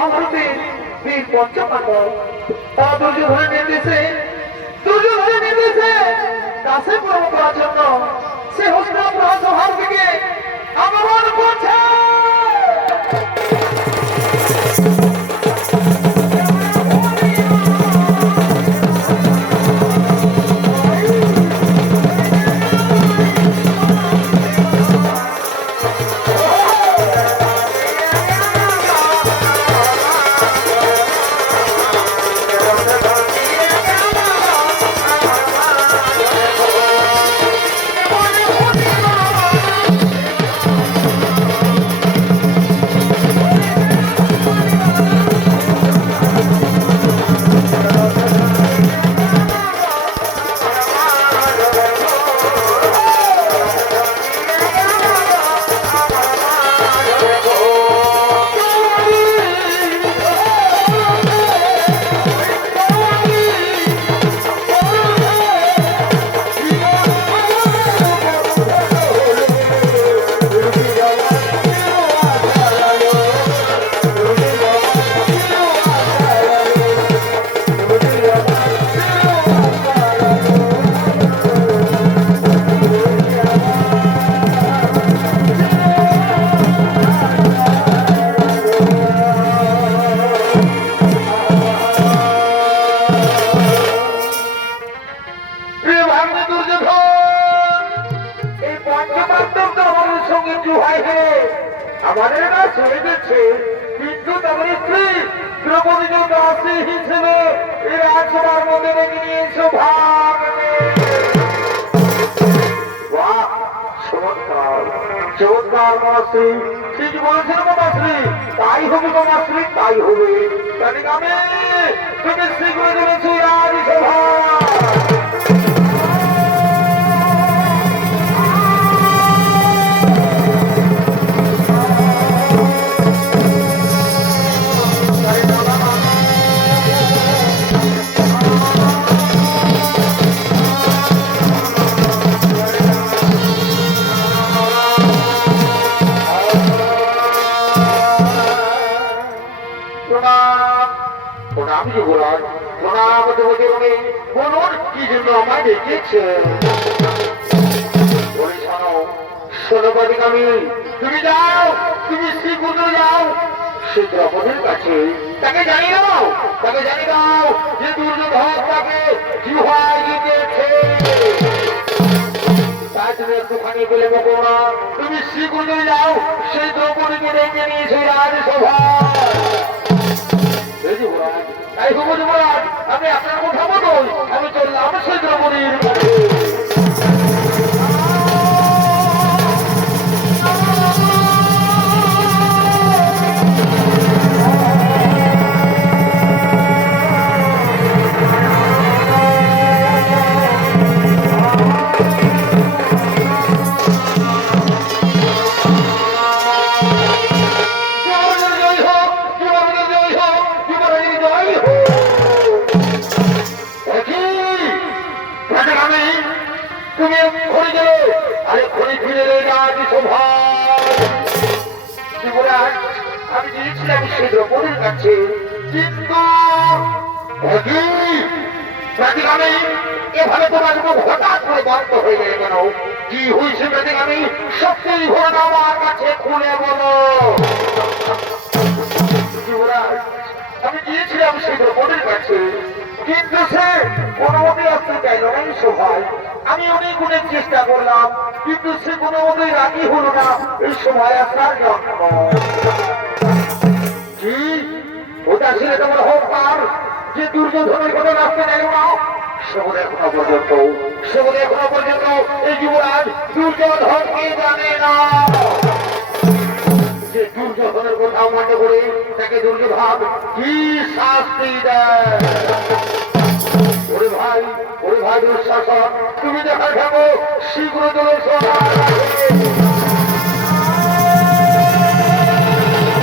মহাভারতের বীর পঞ্চপাণ্ডব তারা দুর্যোধনের নির্দেশে কাছে পূরণ করার জন্য সে হস্তিনাপুর রাজসভার থেকে আগমন করছে। আমাদের না ছেড়ে দিচ্ছে, কিন্তু তাদের স্ত্রী দ্রৌপদীকে দাসী হিসেবে এই রাজসভার মধ্যে রেখে নিয়েছে ভাগ। চমৎকার মাসি, ঠিক বলেছেন মাসি, তাই হবে মাসি, তাই হবে। আমি তুমি শীঘ্র চলেছি রাজসভা। তুমি যাও, তুমি শ্রীকুণ্ডে যাও, সে দ্রৌপদীর কাছে তাকে জানিয়ে দাও, যে দুর্যোধন তাকে জিহ্বায় দিতেছে। তাই তুমি একটুখানি বলে বলো না, তুমি শ্রীকুণ্ডে যাও, সেই দ্রৌপদীকে ডেকে নিয়েছে রাজসভা। তাই যুবরাজ, আমি আপনার কথা বলুন, আমি চললাম সেই দ্রৌপদীর। আমি গিয়েছিলাম সেই দ্রৌপদীর কাছে, কিন্তু এভাবে তোমার মুখ হঠাৎ করে বন্ধ হয়ে গেলে কেন? কি হয়েছে আমি সত্যি ঘটনা আমার কাছে খুলে বলো। আমি গিয়েছিলাম সেই দ্রৌপদীর কাছে, কিন্তু সে কোনো মতেই আসতে চাইল না এই সভায়। আমি অনেক চেষ্টা করলাম, কিন্তু সে কোনো মতেই রাজি হলো না এই সময় আসার জন্য। কি ওটা ছিল তোমার হোমকার, যে দুর্যোধনের কথা রাখতে চাইল না? সেগুলো এখনো পর্যন্ত এই যুবরাজ দুর্যোধনকে জানে না। যে দুর্যোধনের কথা মনে করে তাকে দুর্যোধন কি শাস্তি দেয়। ওরে ভাই দুঃশাসন, তুমি দেখা খাবো শীঘ্র চলে